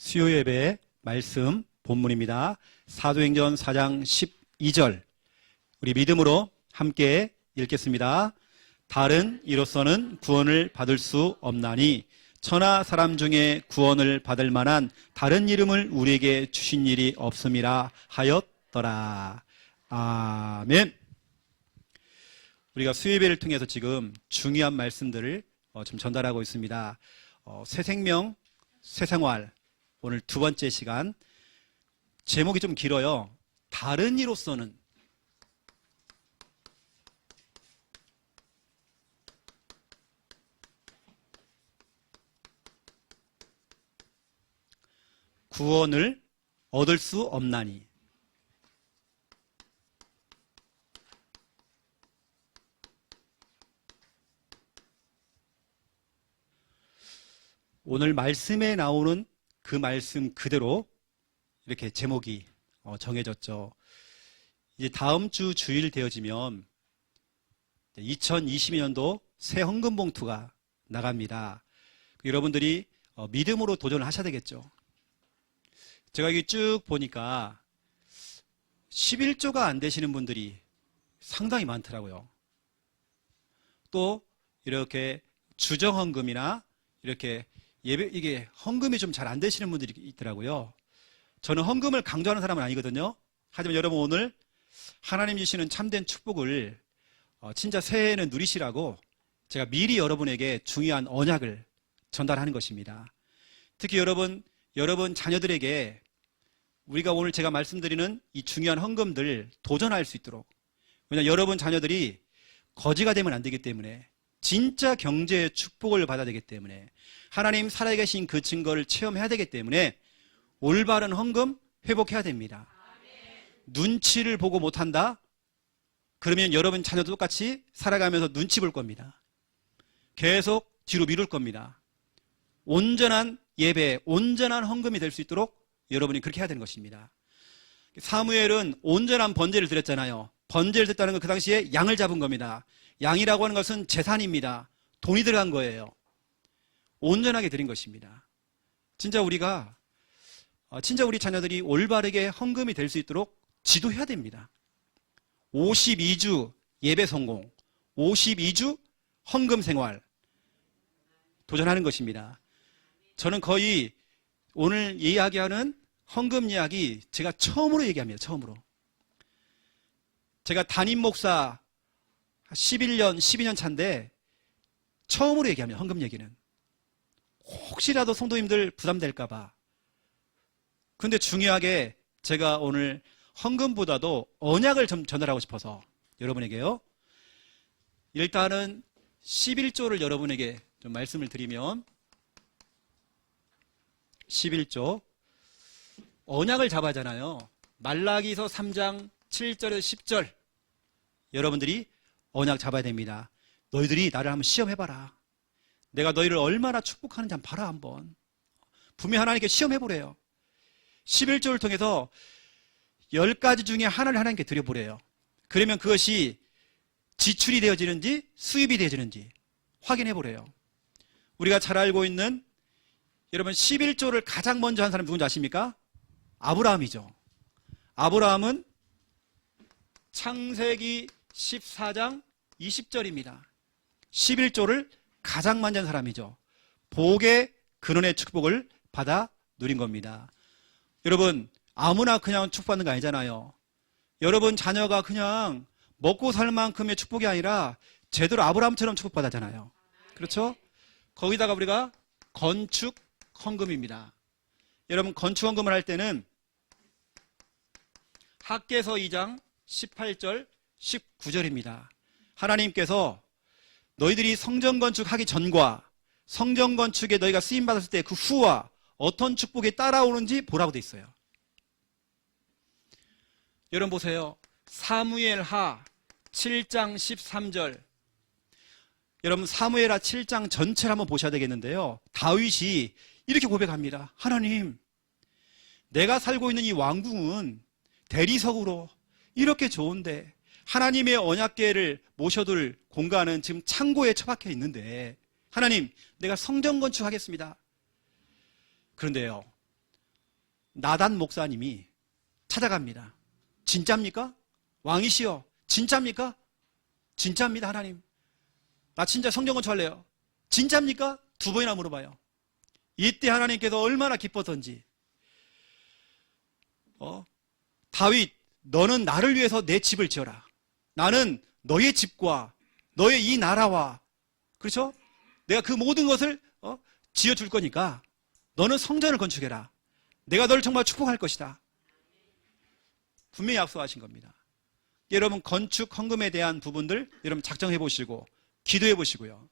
수요 예배 말씀 본문입니다. 사도행전 4장 12절 우리 믿음으로 함께 읽겠습니다. 다른 이로서는 구원을 받을 수 없나니 천하 사람 중에 구원을 받을 만한 다른 이름을 우리에게 주신 일이 없음이라 하였더라. 아멘. 우리가 수요 예배를 통해서 지금 중요한 말씀들을 지금 전달하고 있습니다. 새 생명, 새 생활, 오늘 두 번째 시간. 제목이 좀 길어요. 다른 이로서는. 구원을 얻을 수 없나니. 오늘 말씀에 나오는 그 말씀 그대로 이렇게 제목이 정해졌죠. 이제 다음 주 주일 되어지면 2022년도 새 헌금 봉투가 나갑니다. 여러분들이 믿음으로 도전을 하셔야 되겠죠. 제가 여기 쭉 보니까 11조가 안 되시는 분들이 상당히 많더라고요. 또 이렇게 주정 헌금이나 이렇게 예배, 이게 헌금이 좀 잘 안 되시는 분들이 있더라고요. 저는 헌금을 강조하는 사람은 아니거든요. 하지만 여러분 오늘 하나님 주시는 참된 축복을 진짜 새해에는 누리시라고 제가 미리 여러분에게 중요한 언약을 전달하는 것입니다. 특히 여러분 자녀들에게 우리가 오늘 제가 말씀드리는 이 중요한 헌금들 도전할 수 있도록, 왜냐하면 여러분 자녀들이 거지가 되면 안 되기 때문에, 진짜 경제의 축복을 받아야 되기 때문에, 하나님 살아계신 그 증거를 체험해야 되기 때문에 올바른 헌금 회복해야 됩니다. 눈치를 보고 못한다? 그러면 여러분 자녀도 똑같이 살아가면서 눈치 볼 겁니다. 계속 뒤로 미룰 겁니다. 온전한 예배, 온전한 헌금이 될 수 있도록 여러분이 그렇게 해야 되는 것입니다. 사무엘은 온전한 번제를 드렸잖아요. 번제를 드렸다는 건 그 당시에 양을 잡은 겁니다. 양이라고 하는 것은 재산입니다. 돈이 들어간 거예요. 온전하게 드린 것입니다. 진짜 우리 자녀들이 올바르게 헌금이 될 수 있도록 지도해야 됩니다. 52주 예배 성공, 52주 헌금 생활 도전하는 것입니다. 저는 거의 오늘 이야기하는 헌금 이야기 제가 처음으로 얘기합니다. 처음으로. 제가 담임 목사 11년, 12년 차인데 처음으로 얘기합니다. 헌금 얘기는. 혹시라도 성도님들 부담될까봐. 근데 중요하게 제가 오늘 헌금보다도 언약을 좀 전달하고 싶어서 여러분에게요. 일단은 11조를 여러분에게 좀 말씀을 드리면, 11조 언약을 잡아야 하잖아요. 말라기서 3장 7절에서 10절 여러분들이 언약 잡아야 됩니다. 너희들이 나를 한번 시험해봐라. 내가 너희를 얼마나 축복하는지 한번 봐라. 한번 분명히 하나님께 시험해보래요. 11조를 통해서 10가지 중에 하나를 하나님께 드려보래요. 그러면 그것이 지출이 되어지는지 수입이 되어지는지 확인해보래요. 우리가 잘 알고 있는, 여러분 11조를 가장 먼저 한 사람 누군지 아십니까? 아브라함이죠. 아브라함은 창세기 14장 20절입니다. 11조를 가장 많이 한 사람이죠. 복의 근원의 축복을 받아 누린 겁니다. 여러분 아무나 그냥 축복받는 거 아니잖아요. 여러분 자녀가 그냥 먹고 살 만큼의 축복이 아니라 제대로 아브라함처럼 축복받았잖아요. 그렇죠? 거기다가 우리가 건축 헌금입니다. 여러분 건축 헌금을 할 때는 학개서 2장 18절 19절입니다. 하나님께서 너희들이 성전 건축하기 전과 성전 건축에 너희가 쓰임받았을 때 그 후와 어떤 축복이 따라오는지 보라고 돼 있어요. 여러분 보세요. 사무엘하 7장 13절. 여러분 사무엘하 7장 전체를 한번 보셔야 되겠는데요. 다윗이 이렇게 고백합니다. 하나님, 내가 살고 있는 이 왕궁은 대리석으로 이렇게 좋은데 하나님의 언약궤를 모셔둘 공간은 지금 창고에 처박혀 있는데 하나님, 내가 성전 건축하겠습니다. 그런데요, 나단 목사님이 찾아갑니다. 진짜입니까? 왕이시여, 진짜입니까? 진짜입니다, 하나님. 나 진짜 성경 건축할래요. 진짜입니까? 2번이나 물어봐요. 이때 하나님께서 얼마나 기뻤던지. 다윗, 너는 나를 위해서 내 집을 지어라. 나는 너의 집과 너의 이 나라와, 그렇죠? 내가 그 모든 것을 지어줄 거니까 너는 성전을 건축해라. 내가 너를 정말 축복할 것이다. 분명히 약속하신 겁니다. 여러분, 건축 헌금에 대한 부분들 여러분 작정해 보시고 기도해 보시고요.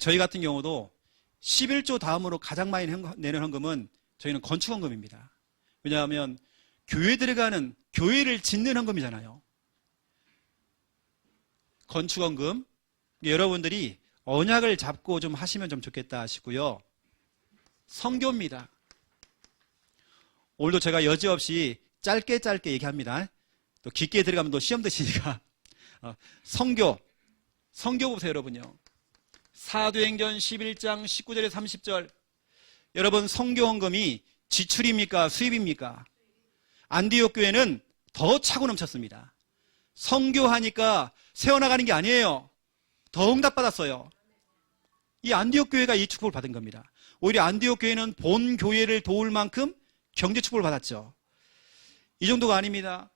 저희 같은 경우도 11조 다음으로 가장 많이 내는 헌금은 저희는 건축 헌금입니다. 왜냐하면 교회 들어가는, 교회를 짓는 헌금이잖아요. 건축 헌금, 여러분들이 언약을 잡고 좀 하시면 좀 좋겠다 싶고요. 선교입니다. 오늘도 제가 여지없이 짧게 얘기합니다. 또 깊게 들어가면 또 시험 드시니까. 선교 보세요, 여러분요. 사도행전 11장 19절에 30절. 여러분, 선교 헌금이 지출입니까? 수입입니까? 안디옥 교회는 더 차고 넘쳤습니다. 선교하니까 세워나가는 게 아니에요. 더 응답받았어요. 이 안디옥 교회가 이 축복을 받은 겁니다. 오히려 안디옥 교회는 본 교회를 도울 만큼 경제 축복을 받았죠. 이 정도가 아닙니다.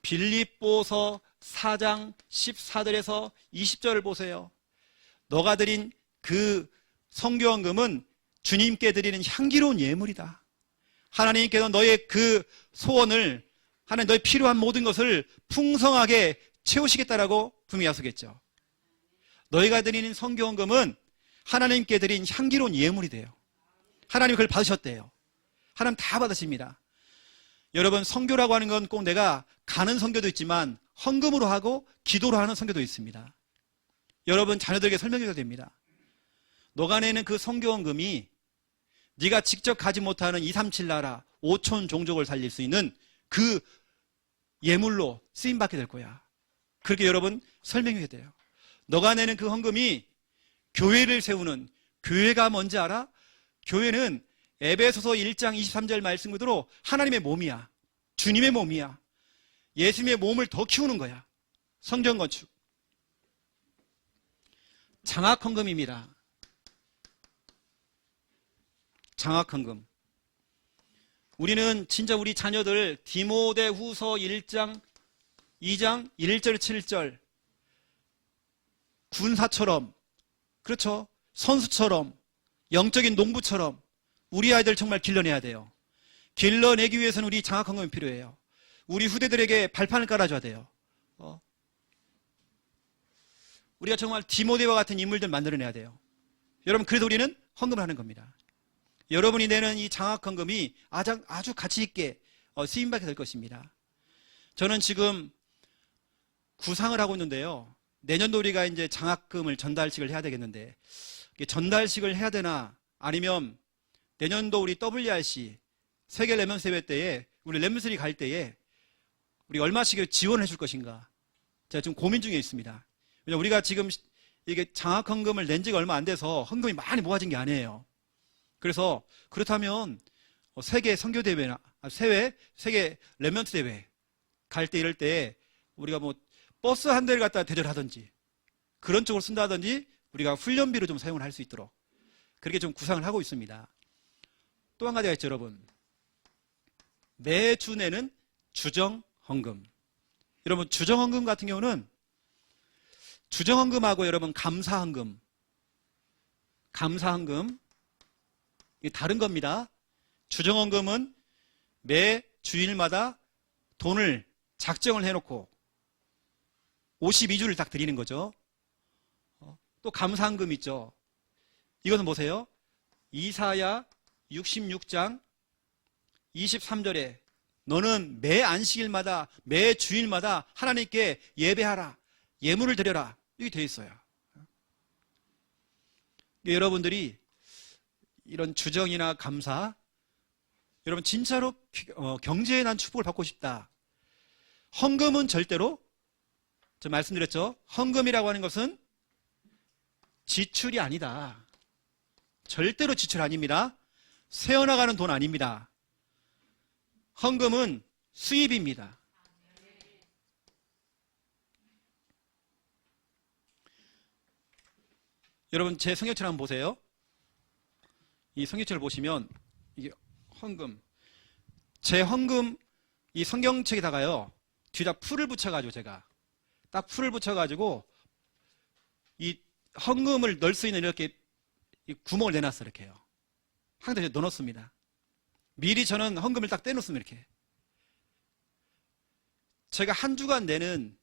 빌립보서 4장 14절에서 20절을 보세요. 너가 드린 그 선교헌금은 주님께 드리는 향기로운 예물이다. 하나님께서 너의 그 소원을, 하나님 너의 필요한 모든 것을 풍성하게 채우시겠다라고 분명히 약속했죠. 너희가 드리는 선교헌금은 하나님께 드린 향기로운 예물이 돼요. 하나님 그걸 받으셨대요. 하나님 다 받으십니다. 여러분, 선교라고 하는 건 꼭 내가 가는 선교도 있지만 헌금으로 하고 기도로 하는 선교도 있습니다. 여러분, 자녀들에게 설명해야 됩니다. 너가 내는 그 선교헌금이 네가 직접 가지 못하는 237 나라 5천 종족을 살릴 수 있는 그 예물로 쓰임받게 될 거야. 그렇게 여러분 설명해야 돼요. 너가 내는 그 헌금이 교회를 세우는, 교회가 뭔지 알아? 교회는 에베소서 1장 23절 말씀 그대로 하나님의 몸이야. 주님의 몸이야. 예수님의 몸을 더 키우는 거야. 성전 건축. 장학 헌금입니다. 장학 헌금. 우리는 진짜 우리 자녀들 디모데후서 1장 2장 1절 7절 군사처럼, 그렇죠? 선수처럼, 영적인 농부처럼 우리 아이들 정말 길러내야 돼요. 길러내기 위해서는 우리 장학 헌금이 필요해요. 우리 후대들에게 발판을 깔아줘야 돼요. 우리가 정말 디모데와 같은 인물들 만들어내야 돼요. 여러분, 그래서 우리는 헌금을 하는 겁니다. 여러분이 내는 이 장학 헌금이 아주 가치 있게 쓰임받게 될 것입니다. 저는 지금 구상을 하고 있는데요. 내년도 우리가 이제 장학금을 전달식을 해야 되겠는데, 전달식을 해야 되나, 아니면 내년도 우리 WRC 세계 랩런스 대회 때에 우리 랩런스리 갈 때에 우리 얼마씩 지원을 해줄 것인가, 제가 지금 고민 중에 있습니다. 왜냐면 우리가 지금 이게 장학 헌금을 낸 지가 얼마 안 돼서 헌금이 많이 모아진 게 아니에요. 그래서 그렇다면 세계 선교 대회나 세계 랩런트 대회 갈 때, 이럴 때 우리가 뭐 버스 한 대를 갖다 대절하든지 그런 쪽으로 쓴다든지 우리가 훈련비로 좀 사용을 할 수 있도록 그렇게 좀 구상을 하고 있습니다. 또 한 가지가 있죠, 여러분. 매주 내는 주정 헌금. 여러분, 주정 헌금 같은 경우는 주정 헌금하고 여러분 감사 헌금 이게 다른 겁니다. 주정 헌금은 매 주일마다 돈을 작정을 해놓고 52주를 딱 드리는 거죠. 또 감사 헌금 있죠. 이거는 보세요. 이사야 66장 23절에 너는 매 안식일마다, 매 주일마다 하나님께 예배하라, 예물을 드려라, 이게 되어 있어요. 여러분들이 이런 주정이나 감사, 여러분 진짜로 경제에 난 축복을 받고 싶다. 헌금은 절대로, 저 말씀드렸죠. 헌금이라고 하는 것은 지출이 아니다. 절대로 지출 아닙니다. 새어나가는 돈 아닙니다. 헌금은 수입입니다. 여러분 제 성경책 한번 보세요. 이 성경책을 보시면 이게 헌금, 제 헌금 이 성경책에다가요 뒤에다 풀을 붙여가지고 제가 딱 풀을 붙여가지고 이 헌금을 넣을 수 있는 이렇게 이 구멍을 내놨어요. 이렇게요. 항상 넣어놓습니다. 미리 저는 헌금을 딱 떼놓습니다. 이렇게 제가 한 주간 내는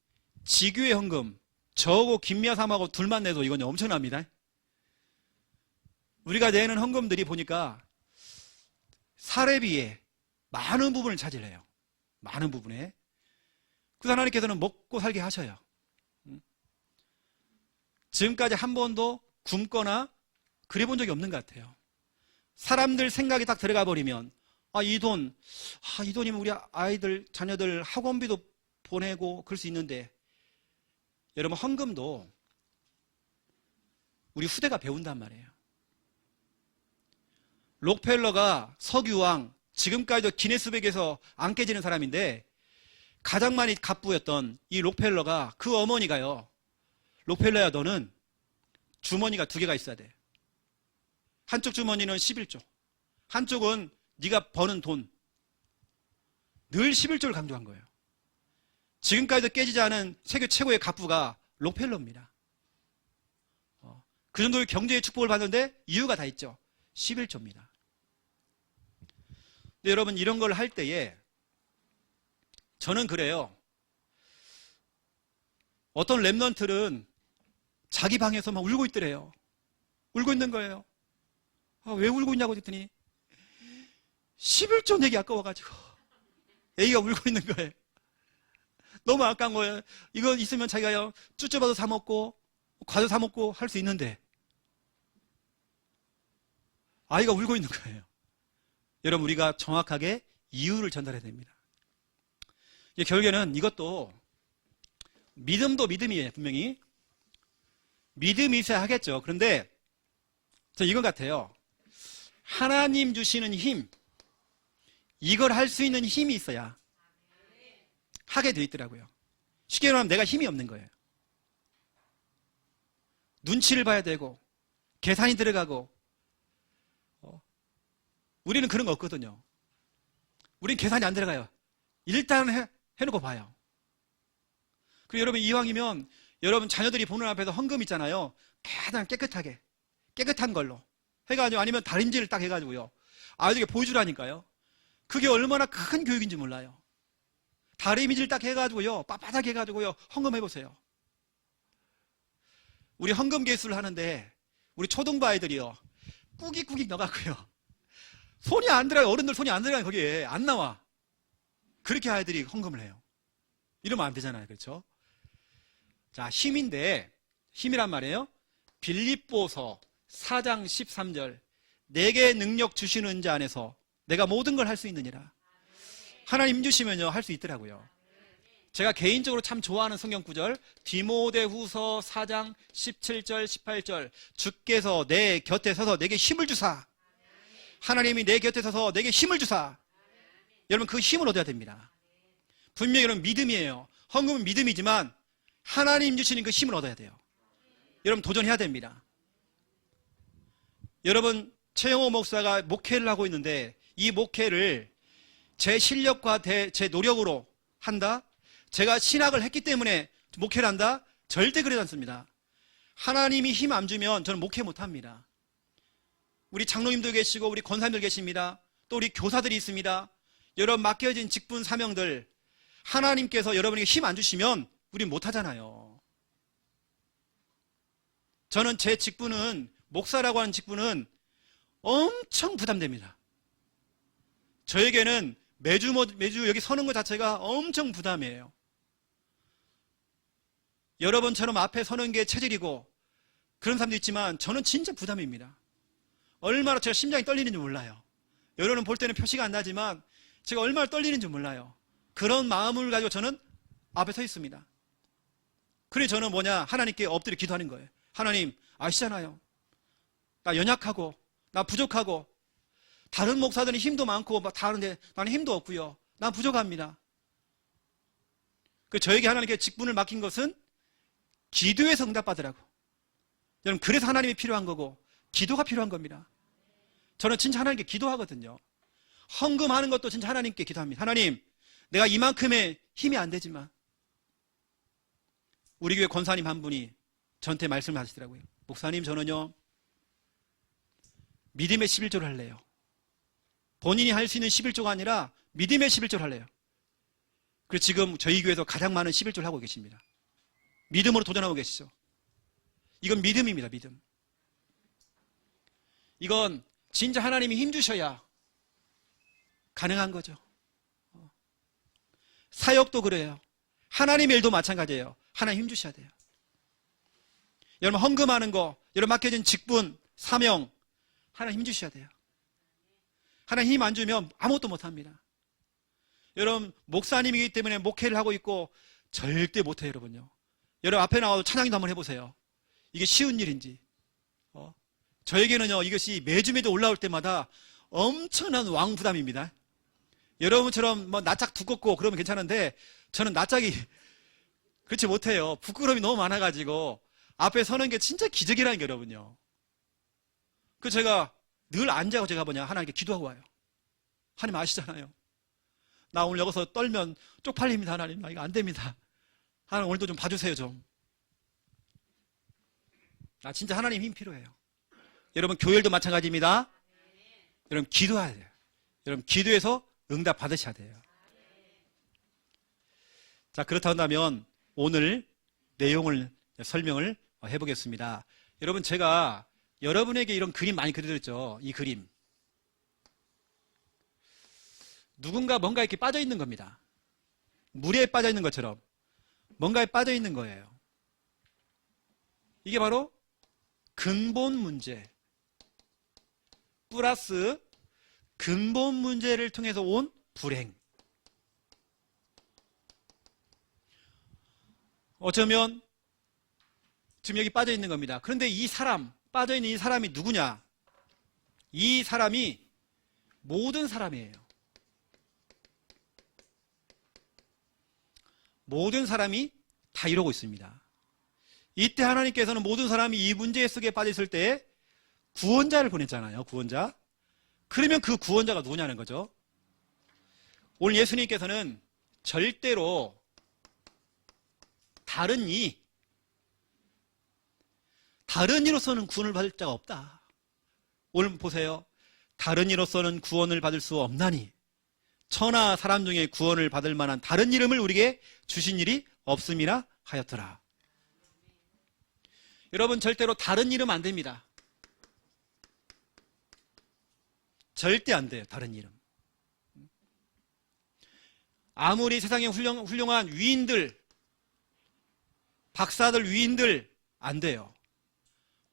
지교회 헌금 저하고 김미아삼하고 둘만 내도 이건 엄청납니다. 우리가 내는 헌금들이 보니까 사례비에 많은 부분을 차지해요. 많은 부분에. 그래서 하나님께서는 먹고 살게 하셔요. 지금까지 한 번도 굶거나 그래 본 적이 없는 것 같아요. 사람들 생각이 딱 들어가 버리면 이 돈이면 우리 아이들 자녀들 학원비도 보내고 그럴 수 있는데, 여러분 헌금도 우리 후대가 배운단 말이에요. 록펠러가 석유왕, 지금까지도 기네스북에서 안 깨지는 사람인데 가장 많이 갑부였던 이 록펠러가, 그 어머니가요, 록펠러야 너는 주머니가 두 개가 있어야 돼. 한쪽 주머니는 11조, 한쪽은 네가 버는 돈. 늘 11조를 강조한 거예요. 지금까지도 깨지지 않은 세계 최고의 갑부가 록펠러입니다. 그 정도의 경제의 축복을 받는데 이유가 다 있죠. 11조입니다. 근데 여러분 이런 걸 할 때에 저는 그래요. 어떤 랩런트는 자기 방에서 막 울고 있더래요. 울고 있는 거예요. 왜 울고 있냐고 했더니 11조 내기 아까워가지고 애기가 울고 있는 거예요. 너무 아까운 거예요. 이거 있으면 자기가 쭈쭈바도 사 먹고 과자 사 먹고 할 수 있는데 아이가 울고 있는 거예요. 여러분 우리가 정확하게 이유를 전달해야 됩니다. 결국에는 이것도 믿음도 믿음이에요. 분명히 믿음이 있어야 하겠죠. 그런데 저 이건 같아요. 하나님 주시는 힘, 이걸 할 수 있는 힘이 있어야 하게 돼 있더라고요. 쉽게 말하면 내가 힘이 없는 거예요. 눈치를 봐야 되고 계산이 들어가고, 우리는 그런 거 없거든요. 우린 계산이 안 들어가요. 일단 해놓고 봐요. 그리고 여러분 이왕이면 여러분 자녀들이 보는 앞에서 헌금 있잖아요. 가장 깨끗한 걸로 해가지고, 아니면 다림질을 딱 해가지고요, 아이들에게 보여주라니까요. 그게 얼마나 큰 교육인지 몰라요. 다림질 딱 해가지고요, 빳빳하게 해가지고요, 헌금해보세요. 우리 헌금 개수를 하는데 우리 초등부 아이들이요, 꾸깃꾸깃 넣어갖고요, 손이 안 들어가요. 어른들 손이 안 들어가요. 거기에 안 나와. 그렇게 아이들이 헌금을 해요. 이러면 안 되잖아요. 그렇죠? 자, 힘인데, 힘이란 말이에요. 빌립보서 4장 13절, 내게 능력 주시는 자 안에서 내가 모든 걸 할 수 있느니라. 하나님 주시면요 할 수 있더라고요. 제가 개인적으로 참 좋아하는 성경 구절, 디모데후서 4장 17절 18절, 주께서 내 곁에 서서 내게 힘을 주사. 하나님이 내 곁에 서서 내게 힘을 주사. 여러분 그 힘을 얻어야 됩니다. 분명히 여러분 믿음이에요. 헌금은 믿음이지만 하나님 주시는 그 힘을 얻어야 돼요. 여러분 도전해야 됩니다. 여러분 최영호 목사가 목회를 하고 있는데, 이 목회를 제 실력과 제 노력으로 한다? 제가 신학을 했기 때문에 목회를 한다? 절대 그러지 않습니다. 하나님이 힘 안 주면 저는 목회 못합니다. 우리 장로님도 계시고 우리 권사님들 계십니다. 또 우리 교사들이 있습니다. 여러분 맡겨진 직분 사명들, 하나님께서 여러분에게 힘 안 주시면 우리 못하잖아요. 저는 제 직분은, 목사라고 하는 직분은 엄청 부담됩니다. 저에게는 매주 여기 서는 것 자체가 엄청 부담이에요. 여러분처럼 앞에 서는 게 체질이고 그런 사람도 있지만 저는 진짜 부담입니다. 얼마나 제가 심장이 떨리는지 몰라요. 여러분 볼 때는 표시가 안 나지만 제가 얼마나 떨리는지 몰라요. 그런 마음을 가지고 저는 앞에 서 있습니다. 그래서 저는 하나님께 엎드려 기도하는 거예요. 하나님 아시잖아요. 나 연약하고 나 부족하고 다른 목사들은 힘도 많고 막 다 하는데 나는 힘도 없고요. 난 부족합니다. 저에게 하나님께 직분을 맡긴 것은 기도에서 응답받으라고. 여러분, 그래서 하나님이 필요한 거고 기도가 필요한 겁니다. 저는 진짜 하나님께 기도하거든요. 헌금하는 것도 진짜 하나님께 기도합니다. 하나님, 내가 이만큼의 힘이 안 되지만, 우리 교회 권사님 한 분이 저한테 말씀을 하시더라고요. 목사님, 저는요 믿음의 11조를 할래요. 본인이 할 수 있는 11조가 아니라 믿음의 11조를 할래요. 그래서 지금 저희 교회에서 가장 많은 11조를 하고 계십니다. 믿음으로 도전하고 계시죠. 이건 믿음입니다. 믿음. 이건 진짜 하나님이 힘주셔야 가능한 거죠. 사역도 그래요. 하나님의 일도 마찬가지예요. 하나님 힘주셔야 돼요. 여러분, 헌금하는 거, 여러분 맡겨진 직분, 사명, 하나님 힘주셔야 돼요. 하나님 힘 안 주면 아무것도 못합니다. 여러분, 목사님이기 때문에 목회를 하고 있고 절대 못해요. 여러분요. 여러분 앞에 나와서 찬양도 한번 해보세요. 이게 쉬운 일인지. 저에게는요, 이것이 매주 올라올 때마다 엄청난 왕부담입니다. 여러분처럼 뭐 낯짝 두껍고 그러면 괜찮은데 저는 낯짝이 그렇지 못해요. 부끄러움이 너무 많아가지고 앞에 서는 게 진짜 기적이라는 게, 여러분요. 그래서 제가 늘 앉아서 제가 하나님께 기도하고 와요. 하나님 아시잖아요. 나 오늘 여기서 떨면 쪽팔립니다. 하나님, 나 이거 안 됩니다. 하나님, 오늘도 좀 봐주세요 좀. 나 진짜 하나님 힘 필요해요. 여러분, 교회도 마찬가지입니다. 여러분, 기도해야 돼요. 여러분, 기도해서 응답 받으셔야 돼요. 자, 그렇다 한다면 오늘 내용을 설명을 해보겠습니다. 여러분, 제가 여러분에게 이런 그림 많이 그려드렸죠. 이 그림. 누군가 뭔가 이렇게 빠져 있는 겁니다. 물에 빠져 있는 것처럼 뭔가에 빠져 있는 거예요. 이게 바로 근본 문제 플러스 근본 문제를 통해서 온 불행. 어쩌면 지금 여기 빠져 있는 겁니다. 그런데 이 사람, 빠져 있는 이 사람이 누구냐? 이 사람이 모든 사람이에요. 모든 사람이 다 이러고 있습니다. 이때 하나님께서는 모든 사람이 이 문제 속에 빠져 있을 때 구원자를 보냈잖아요. 구원자. 그러면 그 구원자가 누구냐는 거죠. 오늘 예수님께서는 절대로 다른 이로서는 구원을 받을 자가 없다. 오늘 보세요. 다른 이로서는 구원을 받을 수 없나니 천하 사람 중에 구원을 받을 만한 다른 이름을 우리에게 주신 일이 없음이라 하였더라. 여러분, 절대로 다른 이름 안 됩니다. 절대 안 돼요. 다른 이름. 아무리 세상에 훌륭한 위인들, 박사들, 위인들 안 돼요.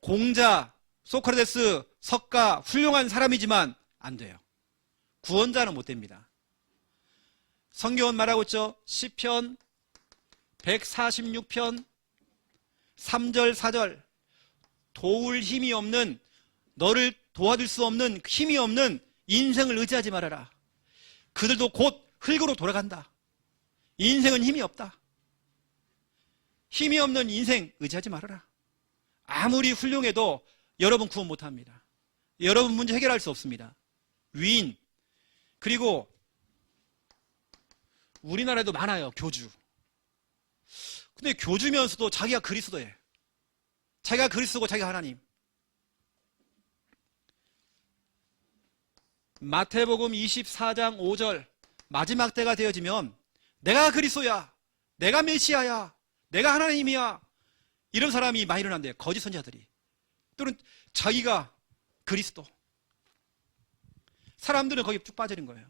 공자, 소크라테스, 석가 훌륭한 사람이지만 안 돼요. 구원자는 못 됩니다. 성경은 말하고 있죠. 시편 146편 3절 4절 도울 힘이 없는, 너를 도와줄 수 없는 힘이 없는 인생을 의지하지 말아라. 그들도 곧 흙으로 돌아간다. 인생은 힘이 없다. 힘이 없는 인생 의지하지 말아라. 아무리 훌륭해도 여러분 구원 못합니다. 여러분 문제 해결할 수 없습니다. 위인, 그리고 우리나라에도 많아요. 교주. 근데 교주면서도 자기가 그리스도예요. 자기가 그리스도고 자기가 하나님. 마태복음 24장 5절 마지막 때가 되어지면 내가 그리스도야, 내가 메시아야, 내가 하나님이야, 이런 사람이 많이 일어난대요. 거짓 선지자들이. 또는 자기가 그리스도. 사람들은 거기 쭉 빠지는 거예요.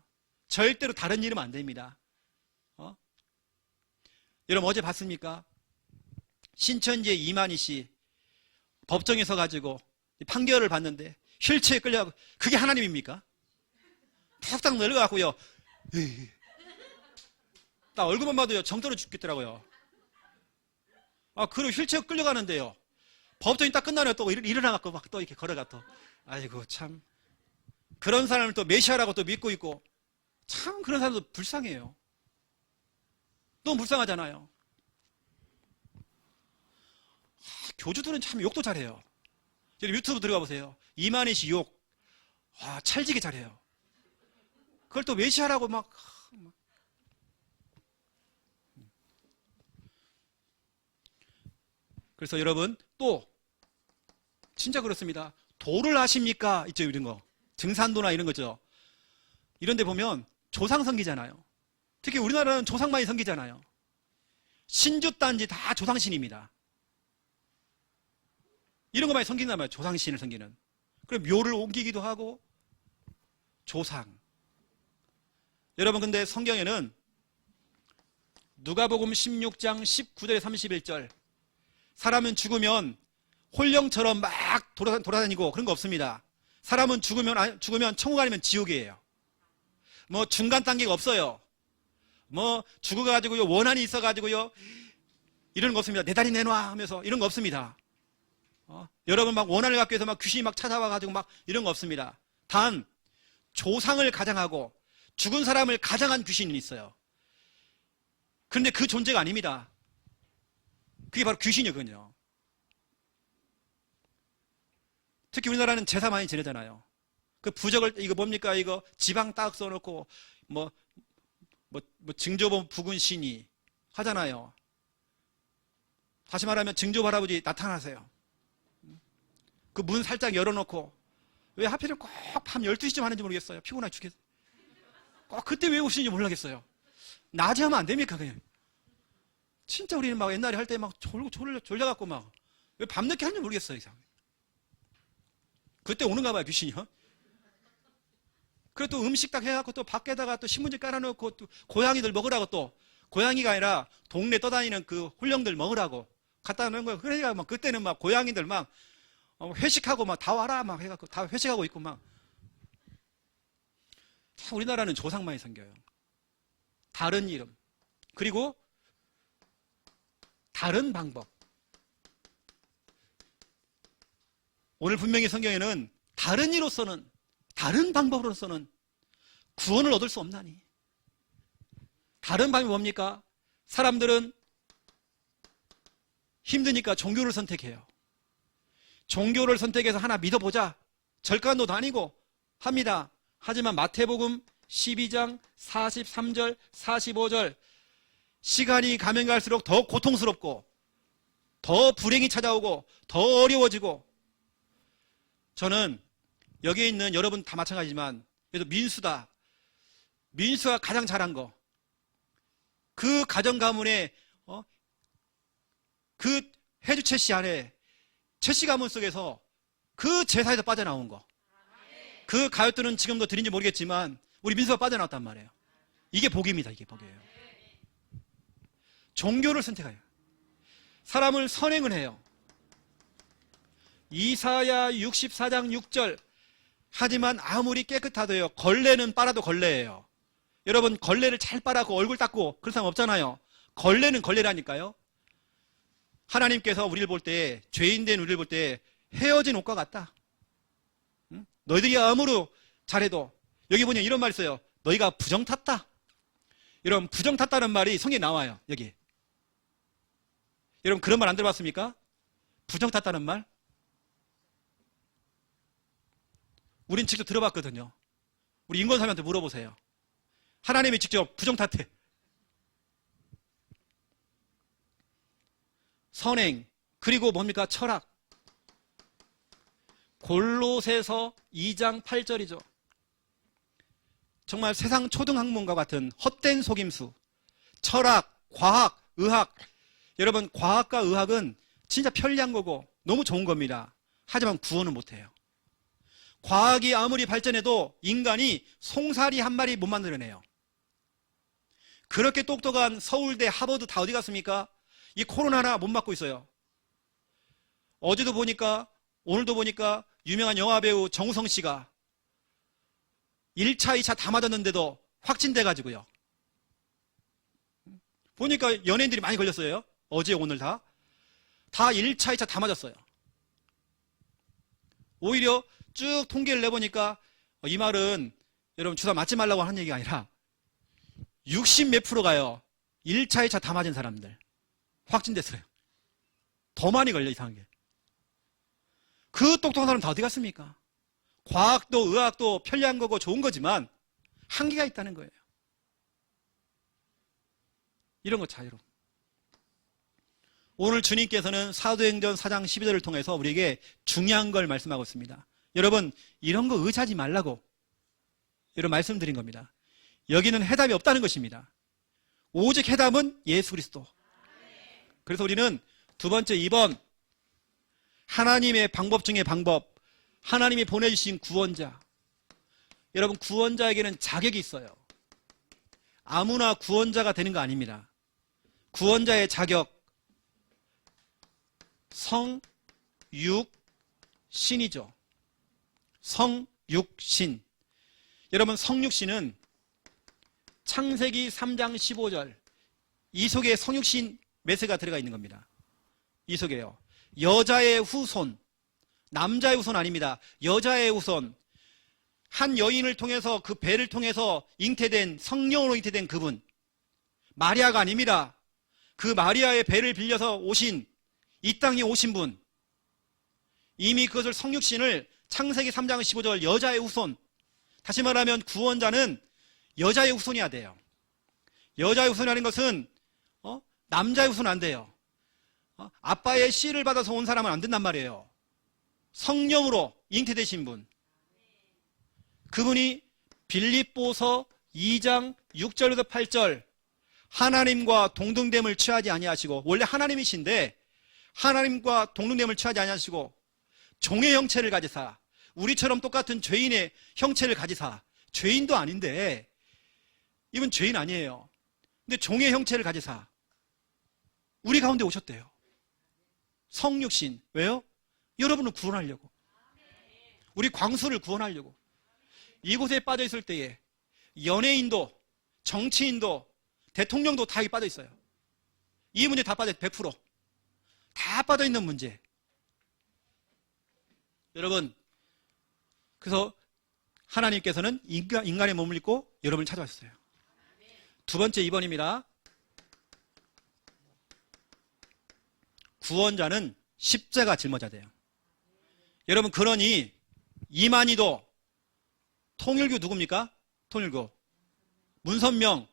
절대로 다른 이름 안 됩니다. 여러분 어제 봤습니까? 신천지의 이만희 씨 법정에 서가지고 판결을 받는데 휠체어에 끌려가고, 그게 하나님입니까? 탁탁 내려가고요. 나 얼굴만 봐도요 정 떨어 죽겠더라고요. 그리고 휠체어 끌려가는데요, 법정이 딱 끝나면 또 일어나갖고 막 또 이렇게 걸어가 또. 아이고 참. 그런 사람을 또 메시아라고 또 믿고 있고, 참 그런 사람도 불쌍해요. 너무 불쌍하잖아요. 교주들은 참 욕도 잘해요. 유튜브 들어가 보세요. 이만희 씨 욕. 와, 찰지게 잘해요. 그걸 또 메시아라고 막. 그래서 여러분, 또 진짜 그렇습니다. 도를 아십니까? 있죠, 이런 거. 증산도나 이런 거죠. 이런 데 보면 조상 섬기잖아요. 특히 우리나라는 조상 많이 섬기잖아요. 신주단지 다 조상신입니다. 이런 거 많이 섬긴단 말이에요. 조상신을 섬기는. 그럼 묘를 옮기기도 하고, 조상. 여러분, 근데 성경에는 누가복음 16장 19절에 31절, 사람은 죽으면 홀령처럼 막 돌아다니고 그런 거 없습니다. 사람은 죽으면 천국 아니면 지옥이에요. 뭐 중간 단계가 없어요. 뭐 죽어가지고요, 원한이 있어가지고요, 이런 거 없습니다. 내 다리 내놔 하면서 이런 거 없습니다. 여러분 막 원한을 갖기 위해서 막 귀신이 막 찾아와가지고 막 이런 거 없습니다. 단 조상을 가장하고 죽은 사람을 가장한 귀신이 있어요. 그런데 그 존재가 아닙니다. 그게 바로 귀신이거든요. 특히 우리나라는 제사 많이 지내잖아요. 그 부적을, 이거 뭡니까? 이거 지방 딱 써놓고 뭐 증조본 부군 신이 하잖아요. 다시 말하면 증조 할아버지 나타나세요. 그 문 살짝 열어놓고, 왜 하필이면 꼭 밤 12시쯤 하는지 모르겠어요. 피곤하게 죽겠어요. 꼭 그때 왜 오시는지 모르겠어요. 낮에 하면 안 됩니까, 그냥? 진짜 우리는 막 옛날에 할 때 막 졸려갖고 막, 왜 밤늦게 하는지 모르겠어요, 이상. 그때 오는가 봐요, 귀신이요. 그래 또 음식 딱 해갖고 또 밖에다가 또 신문지 깔아놓고 또 고양이들 먹으라고, 또 고양이가 아니라 동네 떠다니는 그 홀령들 먹으라고 갖다 놓은 거예요. 그러니까 막 그때는 막 고양이들 막 회식하고 막 다 와라 막 해갖고 다 회식하고 있고 막. 참 우리나라는 조상만이 생겨요. 다른 이름, 그리고 다른 방법. 오늘 분명히 성경에는 다른 이로서는, 다른 방법으로서는 구원을 얻을 수 없나니. 다른 방법이 뭡니까? 사람들은 힘드니까 종교를 선택해요. 종교를 선택해서 하나 믿어보자. 절간도 다니고 합니다. 하지만 마태복음 12장 43절, 45절, 시간이 가면 갈수록 더 고통스럽고 더 불행이 찾아오고 더 어려워지고, 저는 여기에 있는 여러분 다 마찬가지지만 그래도 민수가 가장 잘한 거, 그 가정 가문에 그 해주 채씨 안에 채씨 가문 속에서 그 제사에서 빠져나온 거, 그 가요들은 지금도 드린지 모르겠지만 우리 민수가 빠져나왔단 말이에요. 이게 복입니다. 이게 복이에요. 종교를 선택해요. 사람을 선행을 해요. 이사야 64장 6절, 하지만 아무리 깨끗하도요, 걸레는 빨아도 걸레예요. 여러분, 걸레를 잘 빨아고 얼굴 닦고 그런 사람 없잖아요. 걸레는 걸레라니까요. 하나님께서 우리를 볼 때, 죄인된 우리를 볼 때 헤어진 옷과 같다. 응? 너희들이 아무리 잘해도, 여기 보니 이런 말 있어요. 너희가 부정 탔다. 여러분, 부정 탔다는 말이 성경에 나와요. 여기. 여러분, 그런 말 안 들어봤습니까? 부정 탔다는 말? 우린 직접 들어봤거든요. 우리 인권사람한테 물어보세요. 하나님이 직접 부정 탓해. 선행, 그리고 뭡니까? 철학. 골로새서 2장 8절이죠. 정말 세상 초등학문과 같은 헛된 속임수. 철학, 과학, 의학. 여러분, 과학과 의학은 진짜 편리한 거고 너무 좋은 겁니다. 하지만 구원은 못해요. 과학이 아무리 발전해도 인간이 송사리 한 마리 못 만들어내요. 그렇게 똑똑한 서울대, 하버드 다 어디 갔습니까? 이 코로나나 못 맞고 있어요. 어제도 보니까, 오늘도 보니까 유명한 영화배우 정우성 씨가 1차, 2차 다 맞았는데도 확진돼가지고요. 보니까 연예인들이 많이 걸렸어요. 어제, 오늘 다 1차, 2차 다 맞았어요. 오히려 쭉 통계를 내보니까 이 말은 여러분 주사 맞지 말라고 하는 얘기가 아니라 60 몇 프로가요. 1차, 2차 다 맞은 사람들. 확진됐어요. 더 많이 걸려, 이상한 게. 그 똑똑한 사람 다 어디 갔습니까? 과학도 의학도 편리한 거고 좋은 거지만 한계가 있다는 거예요. 이런 거 자유로. 오늘 주님께서는 사도행전 4장 12절을 통해서 우리에게 중요한 걸 말씀하고 있습니다. 여러분, 이런 거 의지하지 말라고 여러분 말씀드린 겁니다. 여기는 해답이 없다는 것입니다. 오직 해답은 예수 그리스도. 그래서 우리는 두 번째 2번, 하나님의 방법 중에 방법, 하나님이 보내주신 구원자. 여러분, 구원자에게는 자격이 있어요. 아무나 구원자가 되는 거 아닙니다. 구원자의 자격, 성, 육, 신이죠. 성, 육, 신. 여러분, 성육신은 창세기 3장 15절 이 속에 성육신 메시가 들어가 있는 겁니다. 이 속에요. 여자의 후손, 남자의 후손 아닙니다. 여자의 후손. 한 여인을 통해서 그 배를 통해서 잉태된, 성령으로 잉태된 그분. 마리아가 아닙니다. 그 마리아의 배를 빌려서 오신, 이 땅에 오신 분. 이미 그것을 성육신을 창세기 3장 15절 여자의 후손. 다시 말하면 구원자는 여자의 후손이어야 돼요. 여자의 후손이라는 것은 남자의 후손은 안 돼요. 아빠의 씨를 받아서 온 사람은 안 된단 말이에요. 성령으로 잉태되신 분. 그분이 빌립보서 2장 6절에서 8절 하나님과 동등됨을 취하지 아니하시고, 원래 하나님이신데 하나님과 동등됨을 취하지 아니하시고 종의 형체를 가지사, 우리처럼 똑같은 죄인의 형체를 가지사, 죄인도 아닌데 이분 죄인 아니에요. 근데 종의 형체를 가지사 우리 가운데 오셨대요. 성육신. 왜요? 여러분을 구원하려고. 우리 광수를 구원하려고. 이곳에 빠져 있을 때에 연예인도, 정치인도, 대통령도 다 빠져 있어요. 이 문제 다 빠져, 100%. 다 빠져 있는 문제. 여러분, 그래서 하나님께서는 인간의 몸을 입고 여러분을 찾아왔어요. 두 번째 2번입니다. 구원자는 십자가 짊어져야 돼요. 여러분, 그러니 이만희도, 통일교 누굽니까? 통일교 문선명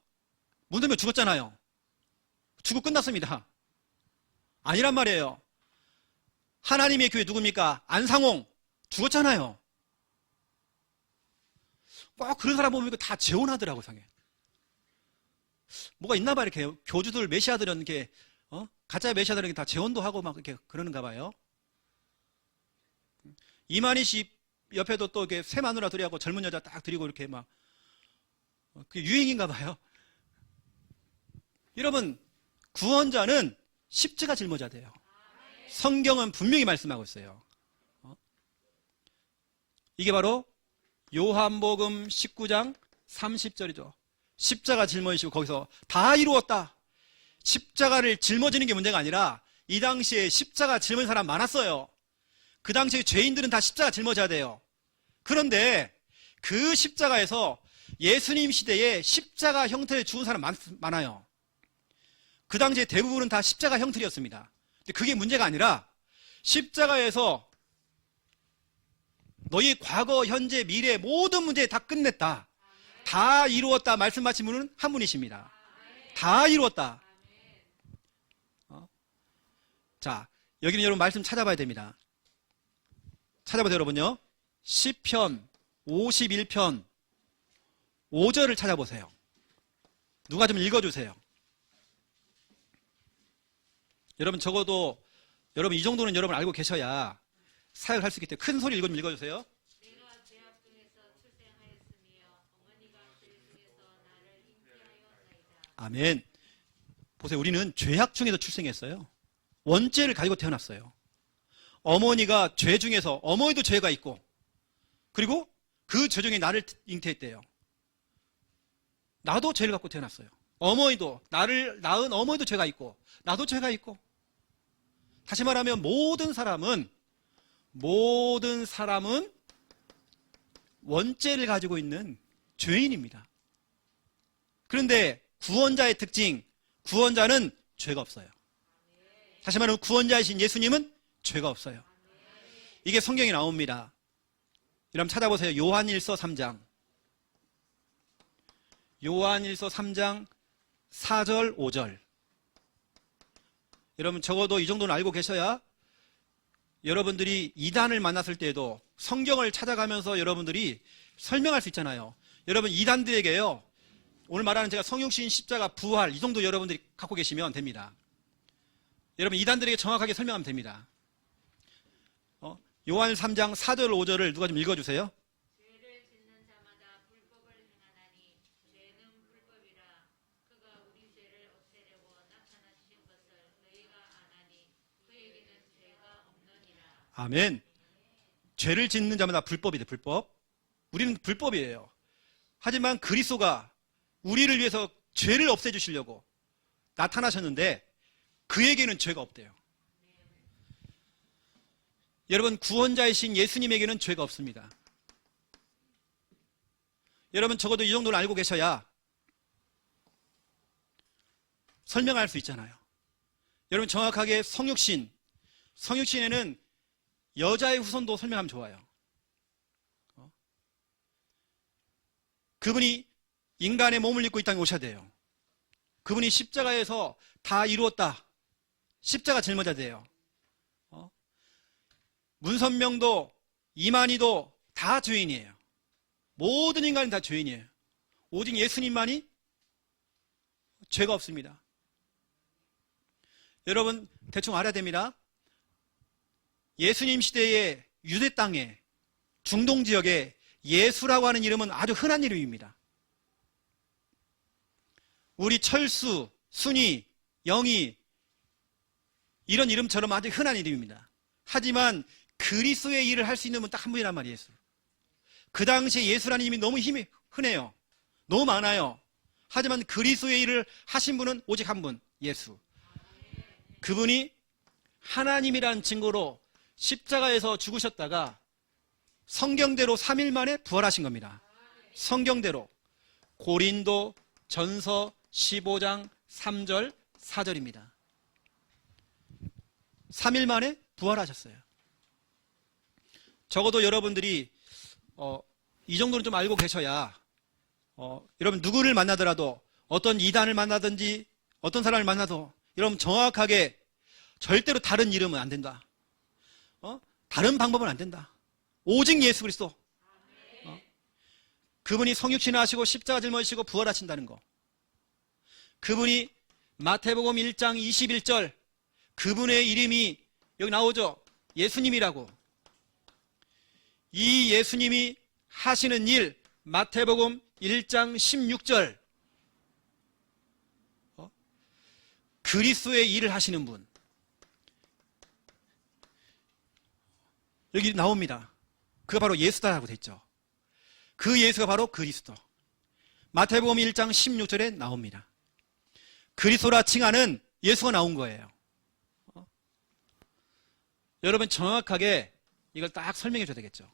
죽었잖아요. 죽고 끝났습니다. 아니란 말이에요. 하나님의 교회 누굽니까? 안상홍 죽었잖아요. 꼭 그런 사람 보면 다 재혼하더라고, 상해. 뭐가 있나 봐, 이렇게. 교주들, 메시아들은 이렇게, 가짜 메시아들은 다 재혼도 하고 막 이렇게 그러는가 봐요. 이만희 씨 옆에도 또 이렇게 새 마누라 들이하고 젊은 여자 딱 들이고 이렇게 막, 그게 유행인가 봐요. 여러분, 구원자는 십자가 짊어져야 돼요. 성경은 분명히 말씀하고 있어요. 이게 바로 요한복음 19장 30절이죠. 십자가 짊어지시고 거기서 다 이루었다. 십자가를 짊어지는 게 문제가 아니라 이 당시에 십자가 짊어진 사람 많았어요. 그 당시에 죄인들은 다 십자가 짊어져야 돼요. 그런데 그 십자가에서 예수님 시대에 십자가 형태를 주운 사람 많아요. 그 당시에 대부분은 다 십자가 형틀이었습니다. 근데 그게 문제가 아니라 십자가에서 너희 과거, 현재, 미래 모든 문제 다 끝냈다. 다 이루었다 말씀하신 분은 한 분이십니다. 다 이루었다. 자, 여기는 여러분 말씀 찾아봐야 됩니다. 찾아보세요, 여러분요. 시편 51편 5절을 찾아보세요. 누가 좀 읽어주세요. 여러분 적어도 여러분 이 정도는 여러분 알고 계셔야 사역할 수 있기 때문에 큰 소리 읽어주세요. 내가 죄악 중에서 출생하였으며 어머니가 죄 중에서 나를 잉태하였나이다. 아멘. 보세요, 우리는 죄악 중에서 출생했어요. 원죄를 가지고 태어났어요. 어머니가 죄 중에서, 어머니도 죄가 있고, 그리고 그 죄 중에 나를 잉태했대요. 나도 죄를 갖고 태어났어요. 어머니도, 나를 낳은 어머니도 죄가 있고, 나도 죄가 있고. 다시 말하면 모든 사람은 원죄를 가지고 있는 죄인입니다. 그런데 구원자의 특징, 구원자는 죄가 없어요. 다시 말하면 구원자이신 예수님은 죄가 없어요. 이게 성경에 나옵니다. 여러분 찾아보세요. 요한일서 3장. 요한일서 3장 4절 5절. 여러분 적어도 이 정도는 알고 계셔야 여러분들이 이단을 만났을 때에도 성경을 찾아가면서 여러분들이 설명할 수 있잖아요. 여러분 이단들에게요, 오늘 말하는 제가 성육신, 십자가, 부활 이 정도 여러분들이 갖고 계시면 됩니다. 여러분 이단들에게 정확하게 설명하면 됩니다. 요한 3장 4절 5절을 누가 좀 읽어주세요. 죄를 짓는 자마다 불법을 행하나니 죄는 불법이라. 그가 우리 죄를 없애려고 나타나신 것을 너희가 아나니 그에게는 죄가 없느니라. 아멘. 죄를 짓는 자마다 불법이다. 불법. 우리는 불법이에요. 하지만 그리스도가 우리를 위해서 죄를 없애주시려고 나타나셨는데 그에게는 죄가 없대요. 여러분 구원자이신 예수님에게는 죄가 없습니다. 여러분 적어도 이 정도는 알고 계셔야 설명할 수 있잖아요. 여러분 정확하게 성육신에는 여자의 후손도 설명하면 좋아요. 그분이 인간의 몸을 입고 이 땅에 오셔야 돼요. 그분이 십자가에서 다 이루었다. 십자가 짊어져야 돼요. 문선명도 이만희도 다 죄인이에요. 모든 인간은 다 죄인이에요. 오직 예수님만이 죄가 없습니다. 여러분 대충 알아야 됩니다. 예수님 시대의 유대 땅에 중동 지역에 예수라고 하는 이름은 아주 흔한 이름입니다. 우리 철수, 순이, 영이 이런 이름처럼 아주 흔한 이름입니다. 하지만 그리스도의 일을 할 수 있는 분 딱 한 분이란 말이에요. 예수. 그 당시에 예수라는 이름이 너무 힘이 흔해요. 너무 많아요. 하지만 그리스도의 일을 하신 분은 오직 한 분, 예수. 그분이 하나님이라는 증거로 십자가에서 죽으셨다가 성경대로 3일 만에 부활하신 겁니다. 성경대로. 고린도 전서 15장 3절 4절입니다. 3일 만에 부활하셨어요. 적어도 여러분들이 이 정도는 좀 알고 계셔야 여러분 누구를 만나더라도 어떤 이단을 만나든지 어떤 사람을 만나도 여러분 정확하게 절대로 다른 이름은 안 된다. 다른 방법은 안 된다. 오직 예수 그리스도. 그분이 성육신을 하시고 십자가 짊어지시고 부활하신다는 거. 그분이 마태복음 1장 21절 그분의 이름이 여기 나오죠. 예수님이라고. 이 예수님이 하시는 일 마태복음 1장 16절 그리스도의 일을 하시는 분 여기 나옵니다. 그가 바로 예수다라고 됐죠. 그 예수가 바로 그리스도. 마태복음 1장 16절에 나옵니다. 그리스도라 칭하는 예수가 나온 거예요. 여러분 정확하게 이걸 딱 설명해 줘야 되겠죠.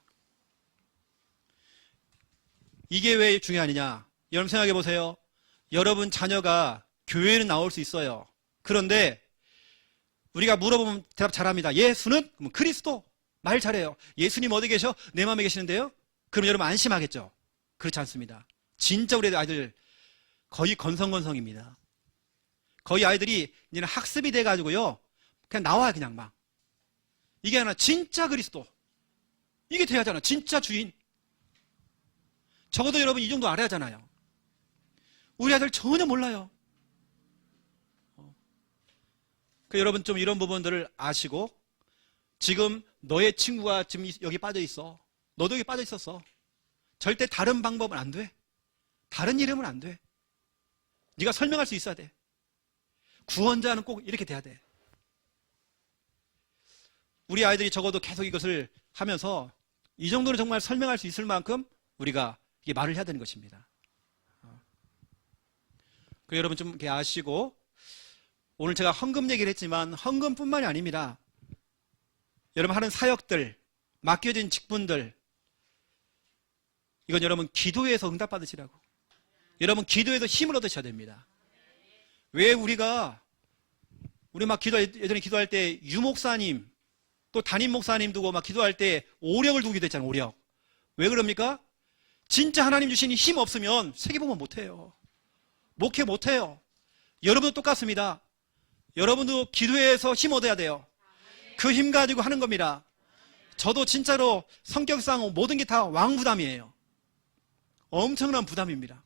이게 왜 중요하느냐? 여러분 생각해 보세요. 여러분 자녀가 교회는 나올 수 있어요. 그런데 우리가 물어보면 대답 잘합니다. 예수는? 그럼 그리스도. 말 잘해요. 예수님 어디 계셔? 내 마음에 계시는데요? 그럼 여러분 안심하겠죠? 그렇지 않습니다. 진짜 우리 아이들 거의 건성건성입니다. 거의 아이들이 이제는 학습이 돼가지고요. 그냥 나와요. 그냥 막. 이게 하나 진짜 그리스도. 이게 돼야 하잖아. 진짜 주인. 적어도 여러분 이 정도 알아야 하잖아요. 우리 아들 전혀 몰라요. 여러분 좀 이런 부분들을 아시고 지금 너의 친구가 지금 여기 빠져 있어. 너도 여기 빠져 있었어. 절대 다른 방법은 안 돼. 다른 이름은 안 돼. 네가 설명할 수 있어야 돼. 구원자는 꼭 이렇게 돼야 돼. 우리 아이들이 적어도 계속 이것을 하면서 이 정도는 정말 설명할 수 있을 만큼 우리가 이게 말을 해야 되는 것입니다. 여러분 좀 이렇게 아시고 오늘 제가 헌금 얘기를 했지만 헌금뿐만이 아닙니다. 여러분 하는 사역들, 맡겨진 직분들 이건 여러분 기도해서 응답받으시라고. 여러분 기도해서 힘을 얻으셔야 됩니다. 왜 우리 막 예전에 기도할 때 유목사님 또 담임 목사님 두고 막 기도할 때 오력을 두고 기도했잖아요. 오력. 왜 그럽니까? 진짜 하나님 주신 힘 없으면 세계복음 못해요. 목회 못해요. 여러분도 똑같습니다. 여러분도 기도해서 힘 얻어야 돼요. 그 힘 가지고 하는 겁니다. 저도 진짜로 성격상 모든 게 다 왕부담이에요. 엄청난 부담입니다.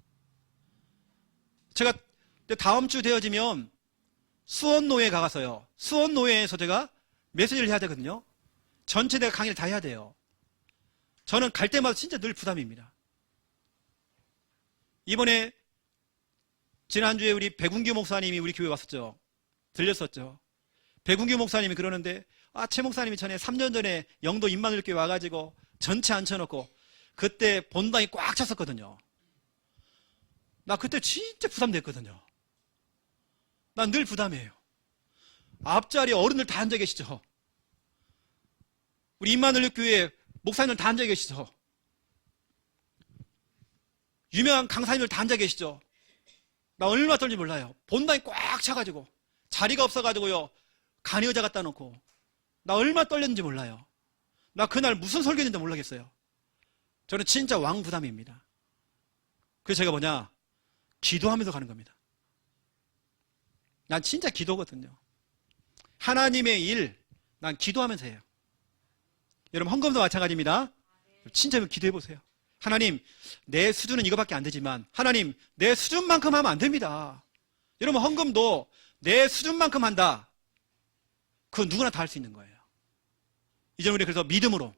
제가 다음 주 되어지면 수원노회에 가서요. 수원노회에서 제가 메시지를 해야 되거든요. 전체 내가 강의를 다 해야 돼요. 저는 갈 때마다 진짜 늘 부담입니다. 이번에 지난주에 우리 백운규 목사님이 우리 교회 왔었죠. 들렸었죠. 백운규 목사님이 그러는데 최 목사님이 3년 전에 영도 임마누엘교회 와가지고 전체 앉혀놓고 그때 본당이 꽉 찼었거든요. 나 그때 진짜 부담됐거든요. 난 늘 부담이에요. 앞자리에 어른들 다 앉아 계시죠. 우리 임마누엘교회 목사님들 다 앉아 계시죠. 유명한 강사님들 다 앉아 계시죠. 나 얼마나 떨는지 몰라요. 본당이 꽉 차가지고 자리가 없어가지고요. 간의의자 갖다 놓고 나 얼마나 떨렸는지 몰라요. 나 그날 무슨 설교했는지 모르겠어요. 저는 진짜 왕부담입니다. 그래서 제가 기도하면서 가는 겁니다. 난 진짜 기도거든요. 하나님의 일, 난 기도하면서 해요. 여러분 헌금도 마찬가지입니다. 진짜 기도해 보세요. 하나님, 내 수준은 이거밖에 안 되지만 하나님, 내 수준만큼 하면 안 됩니다. 여러분 헌금도 내 수준만큼 한다. 그건 누구나 다 할 수 있는 거예요. 이제 우리 그래서 믿음으로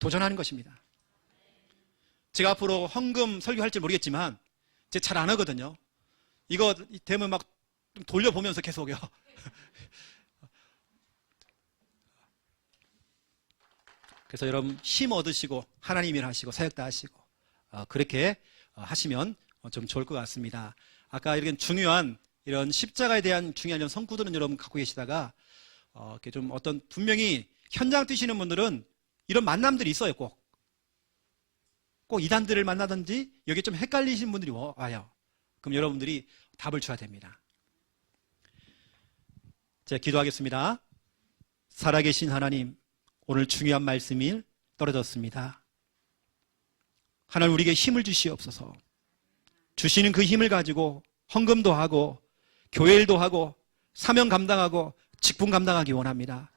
도전하는 것입니다. 제가 앞으로 헌금 설교할지 모르겠지만 제가 잘 안 하거든요. 이거 되면 막 돌려보면서 계속요. 그래서 여러분 힘 얻으시고 하나님 일 하시고 사역도 하시고 그렇게 하시면 좀 좋을 것 같습니다. 아까 이렇게 중요한 이런 십자가에 대한 중요한 이런 성구들은 여러분 갖고 계시다가 이렇게 좀 어떤 분명히 현장 뛰시는 분들은 이런 만남들이 있어요. 꼭 이단들을 만나든지 여기 좀 헷갈리시는 분들이 와요. 그럼 여러분들이 답을 줘야 됩니다. 제가 기도하겠습니다. 살아계신 하나님, 오늘 중요한 말씀이 떨어졌습니다. 하나님 우리에게 힘을 주시옵소서. 주시는 그 힘을 가지고 헌금도 하고 교회 일도 하고 사명 감당하고 직분 감당하기 원합니다.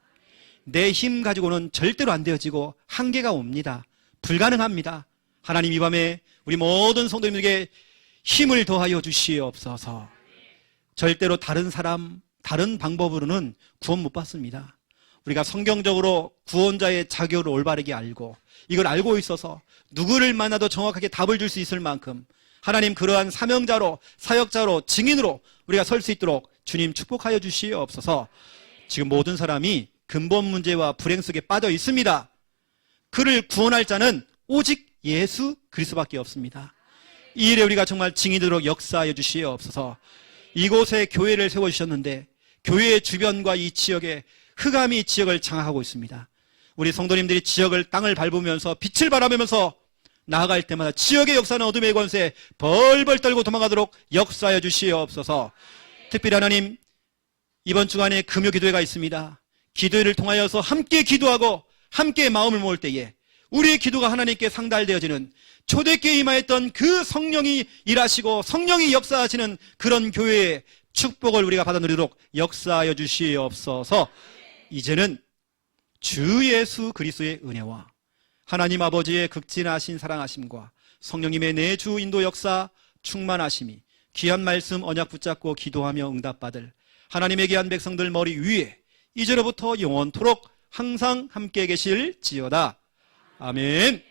내 힘 가지고는 절대로 안 되어지고 한계가 옵니다. 불가능합니다. 하나님 이 밤에 우리 모든 성도님들에게 힘을 더하여 주시옵소서. 절대로 다른 사람, 다른 방법으로는 구원 못 받습니다. 우리가 성경적으로 구원자의 자격을 올바르게 알고 이걸 알고 있어서 누구를 만나도 정확하게 답을 줄 수 있을 만큼 하나님 그러한 사명자로 사역자로 증인으로 우리가 설 수 있도록 주님 축복하여 주시옵소서. 지금 모든 사람이 근본 문제와 불행 속에 빠져 있습니다. 그를 구원할 자는 오직 예수 그리스도밖에 없습니다. 이 일에 우리가 정말 증인되도록 역사하여 주시옵소서. 이곳에 교회를 세워주셨는데 교회의 주변과 이 지역에 흑암이 지역을 장악하고 있습니다. 우리 성도님들이 지역을 땅을 밟으면서 빛을 바라보면서 나아갈 때마다 지역의 역사는 어둠의 권세 벌벌 떨고 도망가도록 역사하여 주시옵소서. 특별히 하나님 이번 주간에 금요 기도회가 있습니다. 기도회를 통하여서 함께 기도하고 함께 마음을 모을 때에 우리의 기도가 하나님께 상달되어지는 초대교회에 임하였던 그 성령이 일하시고 성령이 역사하시는 그런 교회의 축복을 우리가 받아 누리도록 역사하여 주시옵소서. 이제는 주 예수 그리스도의 은혜와 하나님 아버지의 극진하신 사랑하심과 성령님의 내주 인도 역사 충만하심이 귀한 말씀 언약 붙잡고 기도하며 응답받을 하나님의 귀한 백성들 머리 위에 이제로부터 영원토록 항상 함께 계실지어다. 아멘.